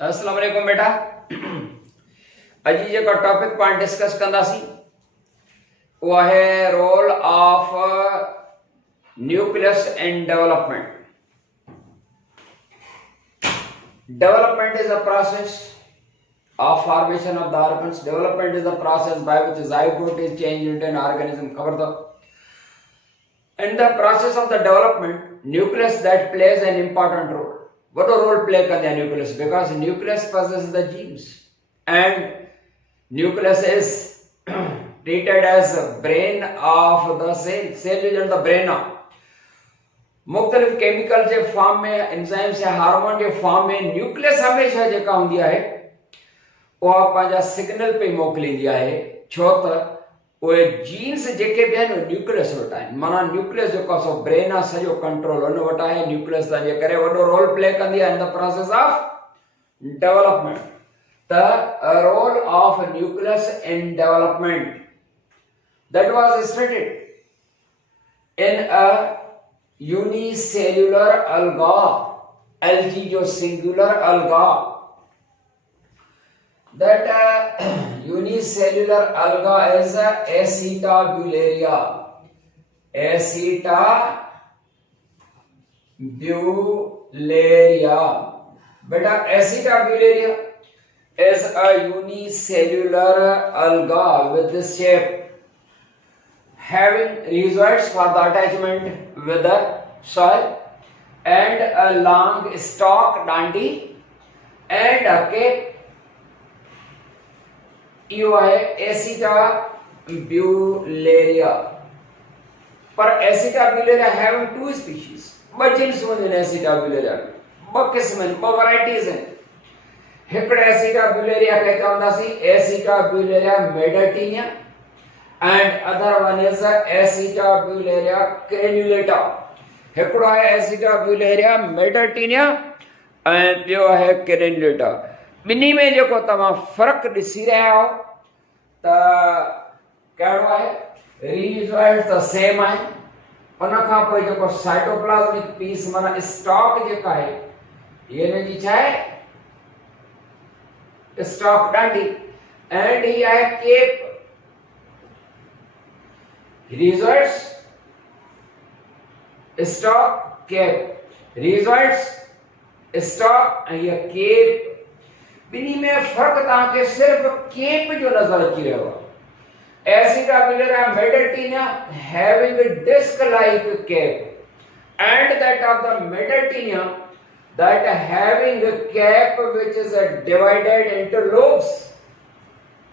अस्सलाम वालेकुम बेटा। अॼु जेको टॉपिक पाण डिस्कस कंदासीं उहा है role of nucleus in development. Development is a process of formation of the organs. Development is the process by which zygote is changed into an organism. खबर दो। In the process of the development, nucleus that plays an important role. What a role play करते हैं nucleus? Because nucleus possesses the genes and nucleus is treated as brain of the cell. Cell is the brain of मुख्तलिफ chemical के form में, enzyme से hormone के form में nucleus हमेशा जेका हुंदी आहे उहा पंहिंजा सिग्नल पे मोकिलींदी आहे, छो त उहे जीन्स जेके बि आहिनि न्यूक्लियस वटि आहिनि। माना न्यूक्लियस जेको आहे सो ब्रेन आहे, सॼो कंट्रोल हुन वटि आहे। न्यूक्लियस तंहिंजे करे वॾो रोल प्ले कंदी आहे in the process of development. The role of nucleus in development that was studied in a unicellular alga, algae जो singular alga, that unicellular alga is Acetabularia. Acetabularia. बेटा Acetabularia is a unicellular alga with this shape, having rhizoids for the attachment with the soil and a long stalk dandi and a cape. You है Acetabularia. पर Acetabularia having two species. ब jeans में Acetabularia ब किस्म ब varieties हैं। हिकड़े Acetabularia कहता हूंदासीं Acetabularia medartina and other one is Acetabularia crenulata. हिकिड़ो आहे Acetabularia medartina ऐं ॿियो आहे crenulata। ॿिन्ही में जेको तव्हां फ़र्क़ु ॾिसी रहिया आहियो त कहिड़ो आहे, रीजॉइड त सेम आहे। उन खां पोइ जेको साइटोप्लाज़मिक पीस माना स्टॉक जेका आहे हीअ हिन जी छा आहे, स्टॉक ॾाढी, एंड हीअ आहे cape. Rhizoids, stalk, cape. Rhizoids, stalk and ये cape। बिन्हीं में फर्क तव्हांखे सिर्फ केप जो नजर अची रहियो आहे। Acetabularia medartina having a disc-like cape, and that of the medartina that having a cape which is divided into lobes.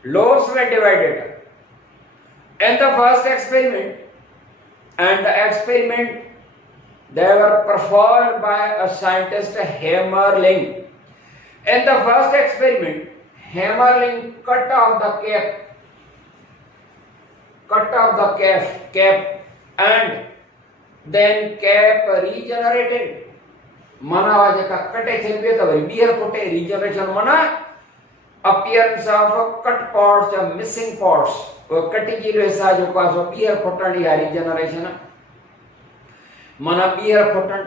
Lobes were divided. In the first experiment, and the experiment they were performed by a scientist Hammerling. In the first experiment, Hammerling cut off the cap, and then cap regenerated. माना जेका कटे थिए पियो त worry ॿीहर फुटे, regeneration माना appearance of cut parts or missing parts. वो कटिजी जो हिस्सा जेको आहे सो ॿीहर फुटण जी आहे रीजनरेशन, माना ॿीहर फुटण।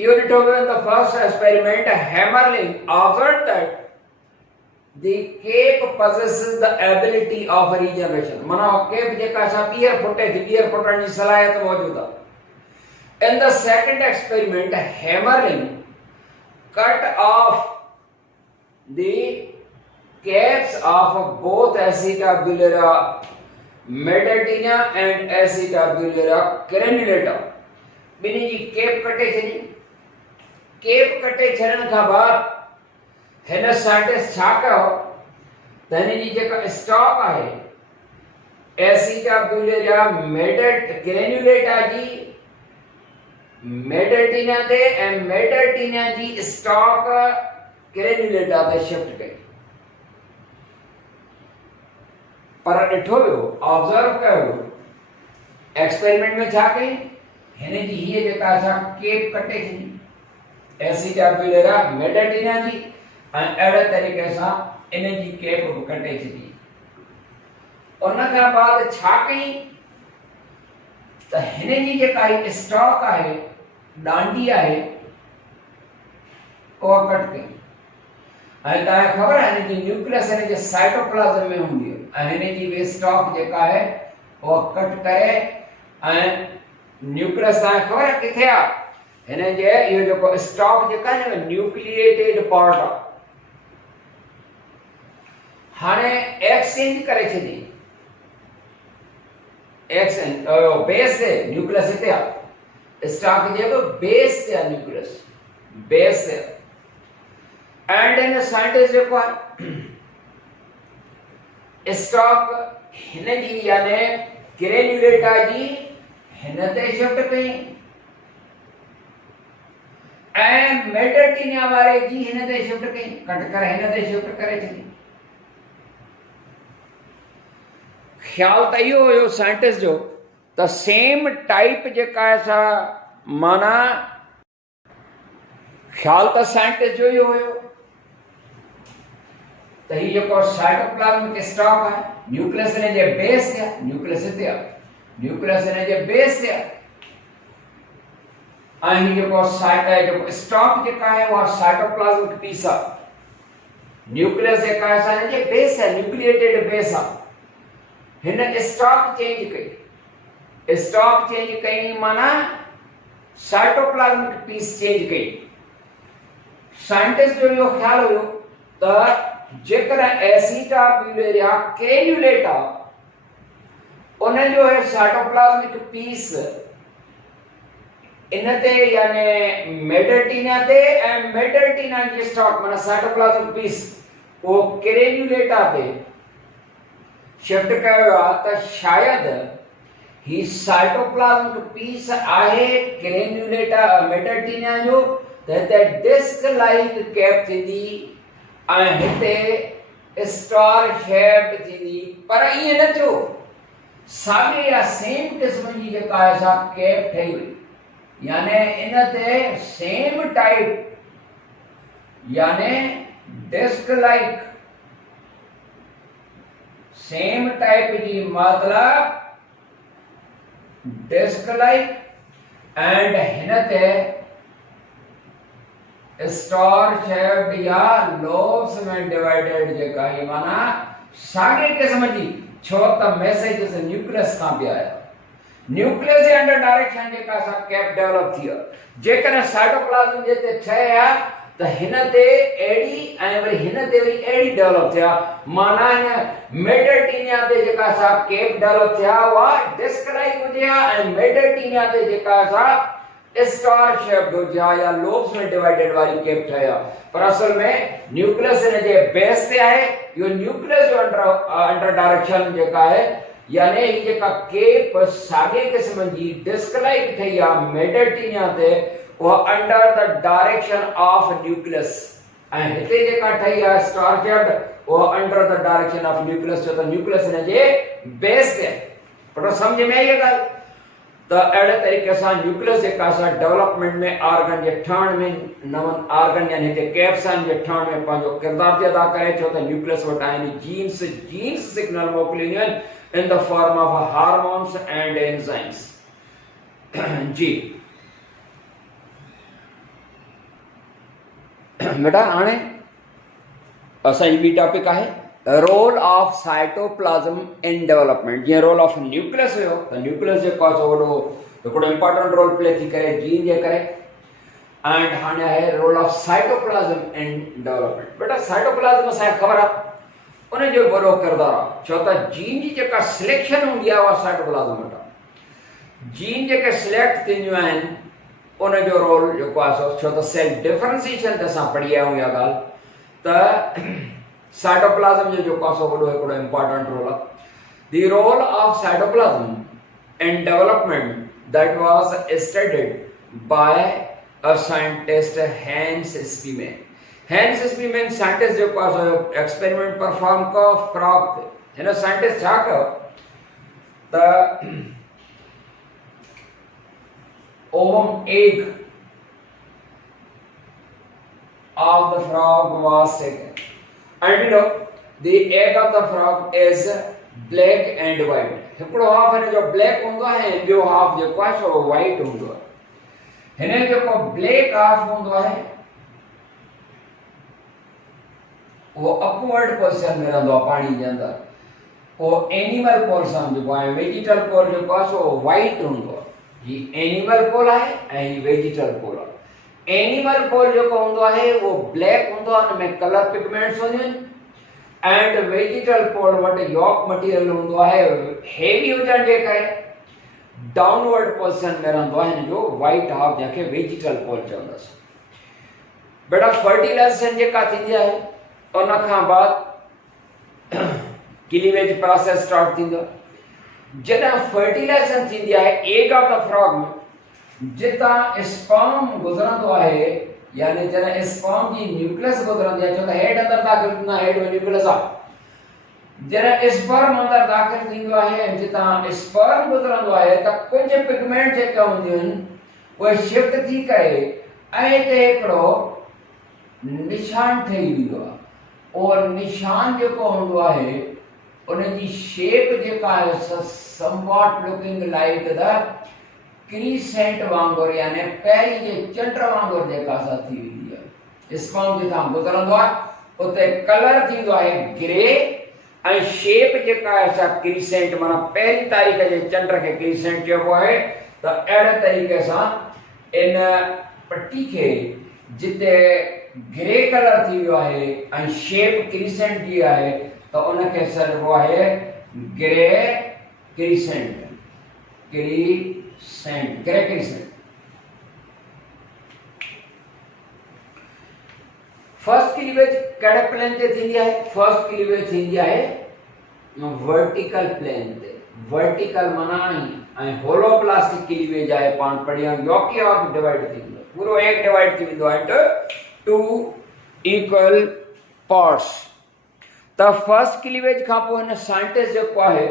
इहो ॾिठो वियो in the first experiment. Hammerling observed that the cape possesses the ability of regeneration. माना केप जेका छा ॿीहर फुटे थी, ॿीहर फुटण जी सलाहियत मौजूद आहे। In the second experiment, Hammerling cut off the caps of both Acetabularia medartina and Acetabularia crenulata। बिन्हीं जी केप कटे छॾी। केप कटे छॾण खां बाद हिन साइंटिस्ट छा कयो त हिन जी जेका स्टॉक आहे Acetabularia crenulata जी medartina ते ऐं medartina जी स्टॉक crenulata ते शिफ्ट कई। पर ॾिठो वियो, ऑब्जर्व कयो वियो, एक्सपेरिमेंट में छा कई, हिन जी हीअ जेका छा केप कटे छॾी Acetabularia medartina जी, ऐं अहिड़े तरीक़े सां इन जी केप बि कटे छॾी। उन खां बाद छा कई त हिन जी जेका स्टॉक आहे, डांडी आहे, उहा कट कई। ऐं तव्हांखे ख़बर आहे हिन जी न्यूक्लियस हिन जे साइटोप्लाज़म में हूंदी आहे ऐं हिन जी वे स्टॉक जेका आहे उहा कट करे ऐं न्यूक्लियस तव्हांखे ख़बर आहे किथे आहे हिन जे इहो जेको स्टॉक जेका आहे न न्यूक्लिएटेड पार्ट आहे हाणे एक्सचेंज करे छॾी एक्सचेंज बेस ते न्यूक्लियस हिते आहे स्टॉक जे बेस ते आहे न्यूक्लियस बेस ते एंड इन साइंटिस्ट जेको आहे स्टॉक हिन जी यानी ग्रेन्युलेटा जी हिन ते शिफ्ट कई ऐं मेटरटीनिया वारे जी हिन ते शिफ्ट कई कट करे हिन ते शिफ्ट करे छॾी ख्याल त इहो हुयो साइंटिस्ट जो त सेम टाइप जेका आहे सा माना ख्याल त साइंटिस्ट जो इहो हुयो त ही जेको साइटोप्लाज्मिक स्टॉक आहे न्यूक्लियस हिन जे बेस ते आहे न्यूक्लियस हिते आहे न्यूक्लियस हिन जे बेस ते आहे ऐं ही जेको स्टॉक जेका आहे उहा साइटोप्लाज्मिक पीस आहे न्यूक्लियस जेका आहे हिन जे बेस आहे न्यूक्लिएटेड बेस आहे हिन स्टॉक चेंज कई माना साइटोप्लाज्मिक पीस चेंज कई साइंटिस्ट जो इहो ख्याल हुयो त जेकर एसिटाब्यूलेरिया ग्रेन्युलेटा उन जो है साइटोप्लाज्मिक पीस इन ते यानी मेटरटीनिया ते ऐं मेटरटीनिया जी स्टॉक माना साइटोप्लाज्मिक पीस वो ग्रेन्युलेटा ते शिफ्ट कयो आहे त शायद ही साइटोप्लाज्मिक पीस आहे ग्रेन्युलेटा मेटरटीनिया जो त हिते डिस्क लाइक कैप थींदी ऐं हिते स्टार शेप थींदी पर ईअं न थियो साॻे या सेम क़िस्म जी जेका आहे सा कैप ठही हुई यानी इन ते सेम टाइप यानी डिस्क लाइक सेम टाइप जी मतलब डिस्क लाइक एंड हिन ते स्टार शेप्ड या लोब्स में डिवाइडेड जेका है माना सागे किस्म जी छो त मैसेजेस न्यूक्लियस का भी आया न्यूक्लियस जे अंडर डायरेक्शन जेका सा कैप डेवलप थी जेकर साइटोप्लाज्म जे ते छे आ त हिन ते एडी ऐं वरी हिन ते वरी एडी डेवलप थिया माना मेटरटीनिया ते जेका सा कैप डेवलप थिया वा डिस्क लाइक हुजिया ऐं मेटरटीनिया ते जेका सा स्टार शेप्ड हुजिया या लोब्स में डिवाइडेड वाली कैप ठया पर असल में न्यूक्लियस इन जे बेस ते आहे यो न्यूक्लियस जो अंडर डायरेक्शन जेका है यानी ये जेका कैप सागे किस्म जी डिस्क लाइक ठई आ मेटरटीनिया ते वो under the direction of nucleus ऐं हिते जेका ठई आ स्टार शेप्ड वो under the direction of nucleus जो त न्यूक्लियस इन जे बेस ते पर समझ में आई ॻाल्हि तो अड़े तरीके से न्यूक्लियस जेका सा डेवलपमेंट में ऑर्गन जे ठहण में नवन ऑर्गन यानी के कैप्सन जे ठहण में पांजो किरदार थी अदा करे छो त न्यूक्लियस वटा यानी जीन्स सिग्नल मोकलियन in the form of hormones and enzymes जी बेटा हाने असा बी टॉपिक है role of cytoplasm in development जे रोल ऑफ न्यूक्लियस हो तो न्यूक्लियस जे पास वो थोड़ा इंपॉर्टेंट रोल प्ले थी करे जीन जे करे एंड हाने है role of cytoplasm in development बेटा साइटोप्लाज्म से खबर है उन जो बड़ो किरदार छो त जीन जी जेका सिलेक्शन हुंदी आ वा साइटोप्लाज्म वटा जीन जेके सिलेक्ट थिंदियूं आहिनि उन जो रोल जेको आहे छो त सेल डिफरेंशिएशन ते असां पढ़ी आहियूं इहा ॻाल्हि त साइटोप्लाज्म जो पासो वडो एकड़ो important role the role of cytoplasm in development that was studied by a scientist Hans Spemann scientist जो पासो एक्सपेरिमेंट परफॉर्म को फ्रॉग थे हिन साइंटिस्ट छा कयो त ovum egg of the frog was taken and you know the egg of the frog is black and white हिकिड़ो half हिन जो ब्लैक हूंदो आहे ऐं ॿियो हाफ जेको आहे सो वाइट हूंदो आहे हिन जो जेको ब्लैक हाफ हूंदो आहे वो अपवर्ड पोजीशन में रहंदो आहे पानी जे अंदर। वो एनिमल पोल समझो आहे। वेजिटल पोल जो पासो वाइट हूंदो आहे। ही एनिमल पोल आहे ऐं ही वेजिटल पोल आहे। एनिमल पोल जो हूंदो आहे वो ब्लैक हूंदो आहे, उन में कलर पिगमेंट्स हूंदियूं आहिनि। एंड वेजिटल पोल वटि यॉक मटीरियल हूंदो आहे हेवी हुजण जे करे डाउनवर्ड पोजीशन में रहंदो आहे, हिन जो वाइट हाफ जंहिंखे वेजिटल पोल चवंदासीं। बेटा फर्टिलाइजेशन जेका थींदी आहे उन खां बाद क्लीवेज प्रोसेस स्टार्ट थींदो आहे। जॾहिं फर्टिलाइजेशन थींदी आहे एग ऑफ द फ्रॉग में जितां स्पर्म गुज़रंदो आहे, यानी जॾहिं स्पर्म जी न्यूक्लियस गुज़रंदी आहे, छो त हेड अंदर दाख़िल थींदो आहे, हेड में न्यूक्लियस आहे। जॾहिं स्पर्म अंदर दाख़िल थींदो आहे ऐं जितां स्पर्म गुज़रंदो आहे त कुझु पिगमेंट जेके हूंदियूं आहिनि उहे शिफ्ट थी करे ऐं हिते हिकिड़ो निशान ठही वेंदो आहे। और निशान जेको हूंदो आहे उनजी शेप जेका आहे somewhat looking like the crescent वांगुरु, यानी पैरी जे चंड वांगुरु जेका सा थी वेंदी आहे। स्पर्म जितां गुज़रंदो आहे उते कलर थींदो आहे ग्रे ऐं शेप जेका आहे सा क्रीसेंट, माना पहिरीं तारीख़ जे चंड खे क्रीसेंट चइबो आहे। त अहिड़े तरीक़े सां इन पट्टी खे जिते ग्रे कलर थी वियो आहे ऐं शेप क्रीसेंट जी आहे त उनखे चइबो आहे grey crescent. Grey crescent. First cleavage कहिड़े प्लेन ते थींदी आहे? फर्स्ट क्लीवेज थींदी आहे वर्टिकल प्लेन ते। वर्टिकल माना ऐं होलोप्लास्टिक क्लीवेज आहे, पाण पढ़िया यॉक यॉक डिवाइड थींदो, पूरो एक डिवाइड थी वेंदो आहे इनटू टू इक्वल पार्ट्स। त फर्स्ट क्लीवेज खां पोइ हिन साइंटिस्ट जेको आहे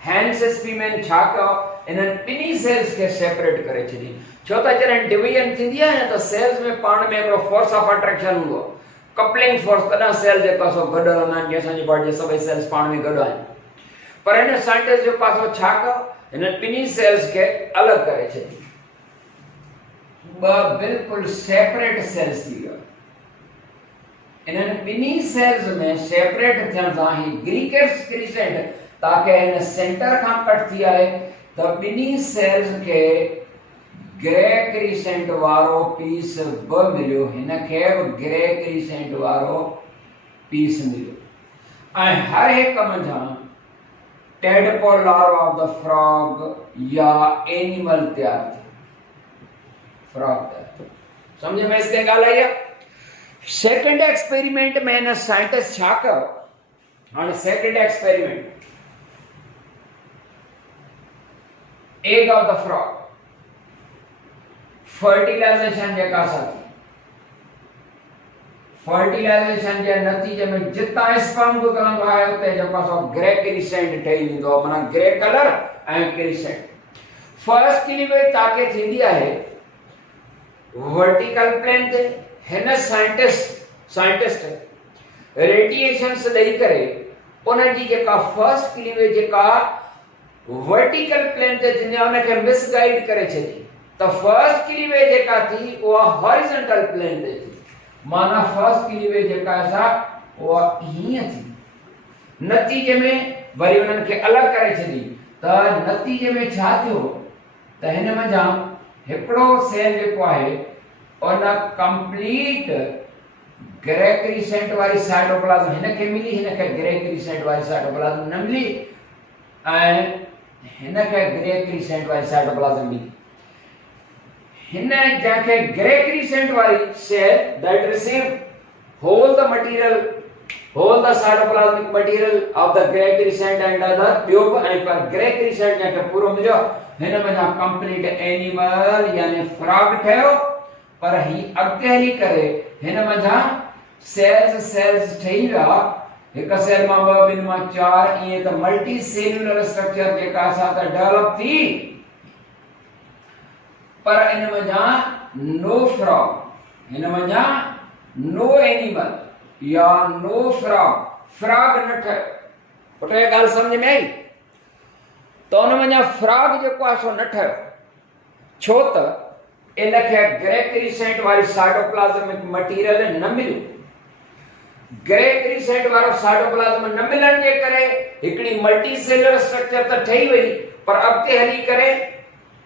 हैंस स्पीमैन छा कयो, इन्हनि ॿिन्ही सेल्स खे सेपरेट करे छॾी। छो त जॾहिं डिवीजन थींदी आहे न त सेल्स में पाण में हिकिड़ो फोर्स ऑफ अट्रैक्शन हूंदो आहे, कपलिंग फोर्स, तॾहिं सेल जेका सो गॾु रहंदा आहिनि, जीअं असांजी बॉडी जे सभई सेल्स पाण में गॾु आहिनि। पर हिन साइंटिस्ट जेको आहे सो छा कयो, हिन ॿिन्ही सेल्स खे अलॻि करे छॾी, ॿ बिल्कुलु सेपरेट सेल्स थी विया। इन्हनि ॿिन्ही सेल्स में सेपरेट थियण सां ही ग्रीकेट्स क्रीसेंट, ताकि हिन सेंटर खां कट थी आहे त ॿिन्ही सेल्स खे ग्रे क्रीसेंट वारो पीस ब मिलियो, हिनखे बि ग्रे क्रीसेंट वारो पीस मिलियो। ऐं हर हिकु मंझां tadpole larva of the frog या एनिमल तैयार थियो। फ्रॉग समझ में इसके ॻाल्हि आई आहे। सेकंड एक्सपेरिमेंट में हिन साइंटिस्ट छा कयो, हाणे second experiment egg of the frog, fertilisation जेका सा थी, फर्टिलाइजेशन जे नतीजे में जितां स्पर्म गुज़रंदो आहे उते जेको सो ग्रे क्रीसेंट ठही वेंदो आहे, माना ग्रे कलर ऐं क्रीसेंट। फर्स्ट क्लीवेज ताके थींदी आहे वर्टिकल प्लेन ते। हिन साइंटिस्ट रेडिएशंस ॾेई करे उनजी जेका फर्स्ट क्लीवेज जेका वर्टिकल प्लेन ते थींदी आहे उनखे मिसगाइड करे छॾी। त फर्स्ट क्लीवेज जेका थी उहा हॉरिजॉन्टल प्लेन ते थी, माना फर्स्ट क्लीवेज जेका सा उहा हीअं थी। नतीजे में वरी उन्हनि खे अलॻि करे छॾी त नतीजे में छा थियो त हिन मंझां हिकिड़ो सेल जेको आहे उन कंप्लीट ग्रे क्रीसेंट वारी साइटोप्लाज्म हिनखे मिली, हिनखे ग्रे क्रीसेंट वारी साइटोप्लाज्म न मिली, ऐं हिनखे ग्रे क्रीसेंट वारी साइटोप्लाज्म मिली। हिन जंहिंखे ग्रे क्रीसेंट वारी cell that receive whole the material, whole the cytoplasmic material of the grey crescent and other tube, ऐं पर ग्रे क्रीसेंट जंहिंखे पूरो मिलियो हिन में कंप्लीट एनिमल यानी फ्रॉग ठहियो। पर ही अॻिते हली करे हिन मंझां सेल्स ठही विया, हिकु सेल मां ॿ, ॿिनि मां चार, ईअं त मल्टी सेल्यूलर स्ट्रक्चर जेका असां त डेवलप थी। पर इन मंझां नो फ्रॉग, हिन मंझां नो एनिमल या नो फ्रॉग न ठहियो। पुट ये ॻाल्हि सम्झ में आई? त उन मंझां फ्रॉग जेको आहे सो न ठहियो, छो त इनखे ग्रे क्रीसेंट वारी साइटोप्लाज्मिक मटीरियल न मिलियो। ग्रे क्रिसेंट वारो साइटोप्लाज्म न मिलण जे करे हिकड़ी मल्टी सेलुलर स्ट्रक्चर त ठही वई, पर अॻिते हली करे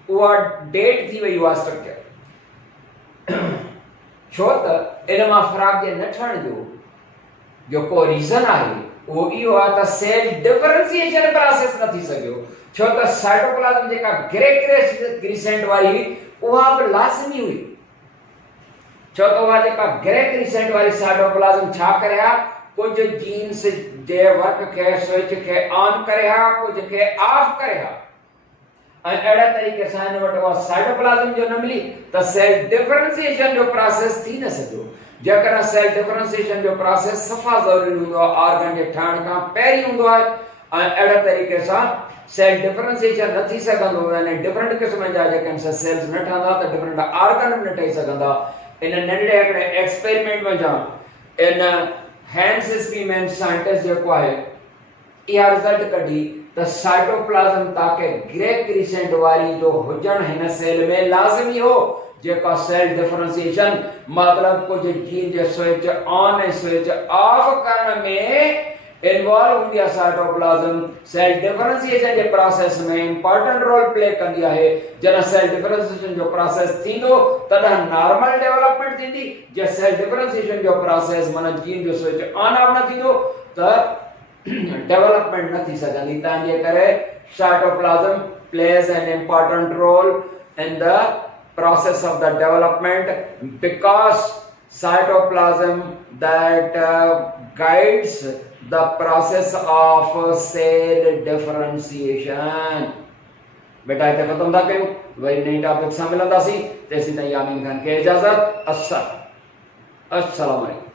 उहा डेट थी वई उहा स्ट्रक्चर। छो त इन मां फराक जे न ठहण जो जेको रीज़न आहे उहो इहो आहे त सेल डिफरेंशिएशन प्रोसेस न थी सघियो। छो त साइटोप्लाज्म जेका ग्रे क्रिसेंट वारी उहा बि लाज़मी हुई। छो त उहा जेका ग्रे क्रिसेंट वारी साइटोप्लाज्म छा करे हा, कुछ जीन्स जे वर्क खे स्विच खे ऑन करे हा, कुछ खे ऑफ करे हा। ऐं अहिड़े तरीक़े सां हिन वटि उहा साइटोप्लाज्म जो न मिली त सेल डिफरेंशिएशन जो प्रोसेस थी न सघियो। जेकॾहिं सेल डिफरेंशिएशन जो प्रोसेस सफ़ा ज़रूरी हूंदो आहे, ऑर्गन जे ठहण खां पहिरीं हूंदो आहे, ऐं अहिड़े तरीक़े सां सेल डिफरेंशिएशन न थी सघंदो, यानी डिफरेंट क़िस्म जा जेके सेल्स न ठहंदा त डिफरेंट ऑर्गन बि न ठही सघंदा। इन नंढड़े हिकिड़े एक्सपेरिमेंट में जा इन हैंस स्पीमैन साइंटिस्ट जेको आहे इहा रिज़ल्ट कढी त साइटोप्लाज्म ताके ग्रे क्रिसेंट वारी जो हुजण हिन सेल में लाज़मी हो, जेका सेल डिफरेंशिएशन मतलब कुछ जीन जे स्विच ऑन ऐं स्विच ऑफ करण में इन्वॉल्व हूंदी आहे। साइटोप्लाज्म सेल डिफरेंशिएशन जे प्रोसेस में इंपॉर्टेंट रोल प्ले कंदी आहे। जॾहिं सेल डिफरेंशिएशन जो प्रोसेस थींदो तॾहिं नॉर्मल डेवलपमेंट थींदी। जे सेल डिफरेंशिएशन जो प्रोसेस माना जीन जो स्विच ऑन ऑफ न थींदो त डेवलपमेंट न थी सघंदी। तंहिंजे करे cytoplasm plays an important role in the process of the development, because cytoplasm that guides the process of cell differentiation। बेटा इते खत्म था कयूं, वरी नई टॉपिक सां मिलंदासीं। तेसीं ताईं यामीन खान खे इजाज़त। अस्सलाम वालेकुम।